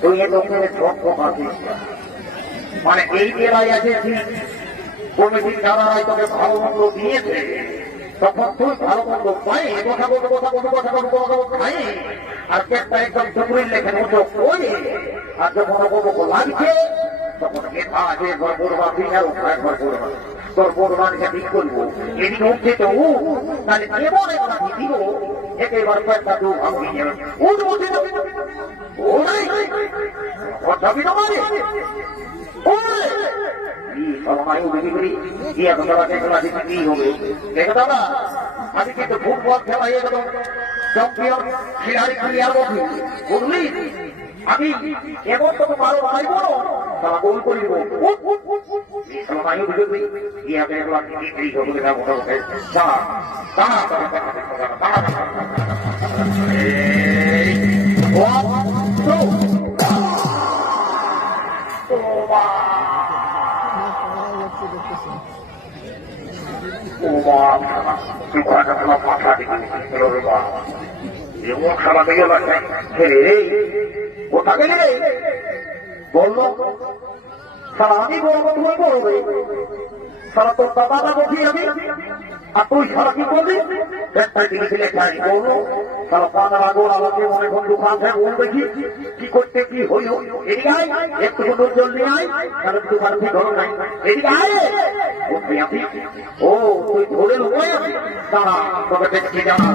তুই এ দক্ষিণে ছোট্ট পাচ্ছিস মানে এই জেলায় আছে কমিটির যারা তোকে ভালো মন্দ দিয়েছে তখন তুই ভালো মন্দ পাই কথা বলতে খাই আর পেটটা একদম চুমড়ির লেখে মতো করে আর যখন লাগছে তখন এটা আছে ঘর পড়বা বিশাল ঘর পড়বা তোর পড়বাকে ঠিক করবো এদিকে উঠছে তো তাহলে কেমন একটা দিব একেবার পেটটা দু ভাঙি যাবে আমি কিন্তু ফুটবল খেলা একদম চ্যাম্পিয়ন খেলাড়ি বুঝলি আমি এমন তো ভালো ভাই বলো তারা গোল করে দিব খেলা দিয়ে কোথা গেলে বললো সারা আমি বলবো তুমি বলবে সারা তোর দাদা বলছি আমি আর তুই সারা কি বলবি বললো সারা পানারা গোড়ালাকে মনে বন্ধু খান বলবে কি করতে কি হইল এদিকে একটু জল নিয়ে আয় কারণ তোমার কি ধরো নাই এদিকে আয় ও তুই ধরে লোক দাঁড়া তোকে দেখছি জানা